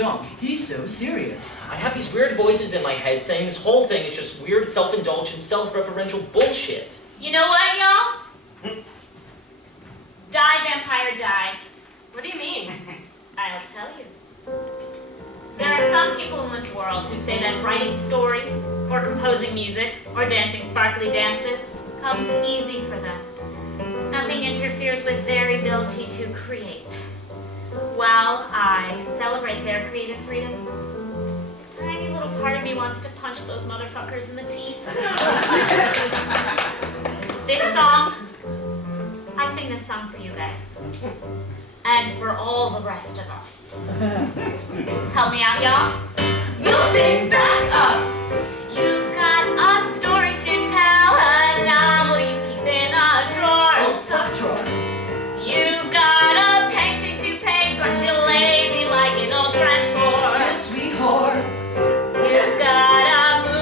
Dunk, he's so serious. I have these weird voices in my head saying this whole thing is just weird, self-indulgent, self-referential bullshit. You know what, y'all? Die, vampire, die. What do you mean? I'll tell you. There are some people in this world who say that writing stories, or composing music, or dancing sparkly dances comes easy for them. Nothing interferes with their ability to create. While I celebrate their creative freedom, a tiny little part of me wants to punch those motherfuckers in the teeth. This song, I sing this song for you guys. And for all the rest of us. Help me out, y'all. We'll sing back up. You've got a story to tell, a novel you keep in a drawer. Old sock drawer. You've got a painting to paint, but you're lazy like an old French whore. Just sweet whore. You've got a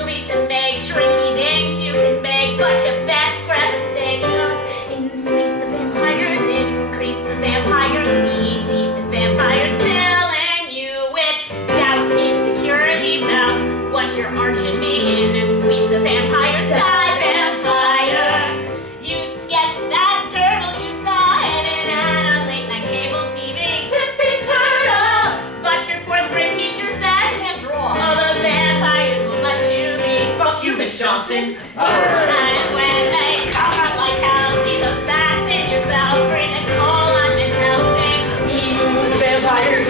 movie to make, shrinky dinks you can make, but you best grab a steak. 'Cause in Sweet the Vampires, in Creep the Vampires, knee deep in vampires, filling you with doubt, insecurity about what you're arching me in. Sweet the Vampires, die vampire. You sketched that turtle you saw in a late night cable TV. Tippy turtle. But your fourth grade teacher said can't draw. All those vampires will let you be. Fuck you, Miss Johnson. And when they come out like hell, see those bats in your belfry and call on Miss Helsing. The vampires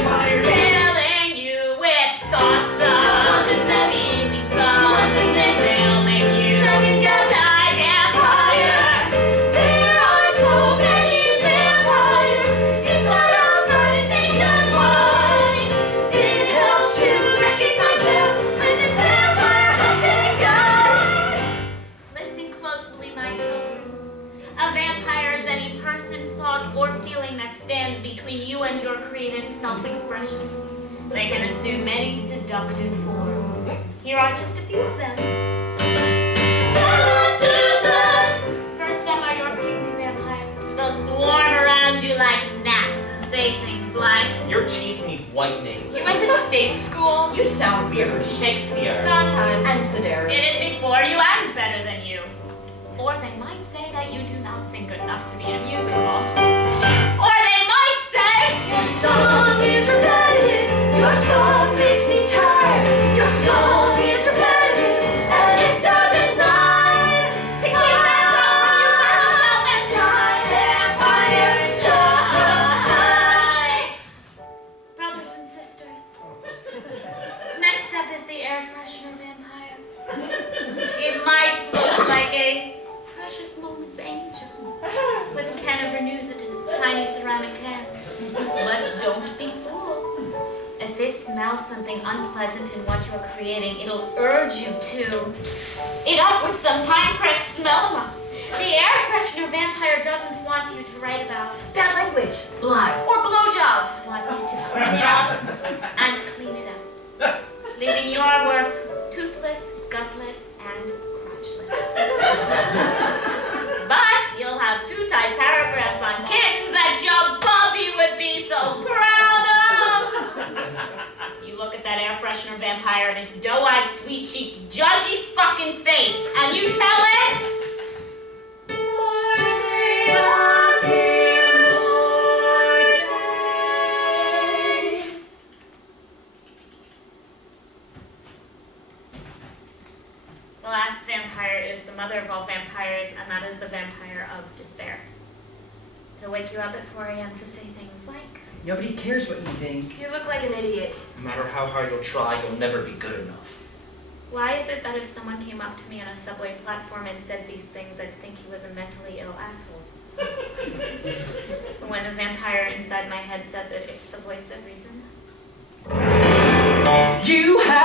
Filling you with thoughts of Subconsciousness. feelings of Worthlessness. they'll make you Second guess. die vampire. There are so many vampires. It's not outside nationwide. It helps to recognize them with this vampire hunting guide. Listen closely, my children. A vampire is any person, thought, or feeling that stands between you and your creative self-expression. They can assume many seductive forms. Here are just a few of them. Tell us, Susan. First up are your pygmy vampires. They'll swarm around you like gnats and say things like, Your teeth need whitening. you went to state school, You sound weird. Shakespeare. Sondheim, And did Sedaris. it before you and better than you. Or they might say that you do not sing good enough to be in a musical. Or they might say, Your song is repetitive. Your song makes me tired. Your song is repetitive, and it doesn't rhyme. to keep that song for you first yourself and Die, vampire, die. brothers and sisters. Next up is the air freshener vampire. It might look like a precious moments angel with a can of Renews-It in its tiny ceramic can. But don't be fooled. If it smells something unpleasant in what you're creating, it'll urge you to it up with some pine-pressed smell them. The air freshener vampire doesn't want you to write about Bad language. Blood. or blowjobs. Wants you to clean it up and clean it up, leaving your work toothless, gutless, and crotchless. But you'll have two tight paragraphs on kittens that your Bubby would be so proud of. You look at that air freshener vampire and its doe-eyed, sweet-cheeked, judgy fucking face, and you tell it, the last vampire is the mother of all vampires, and that is the vampire of despair. It'll wake you up at 4 a.m. to say things like, Nobody cares what you think. you look like an idiot. No matter how hard you'll try, you'll never be good enough. Why is it that if someone came up to me on a subway platform and said these things, I'd think he was a mentally ill asshole? But when the vampire inside my head says it, it's the voice of reason. You have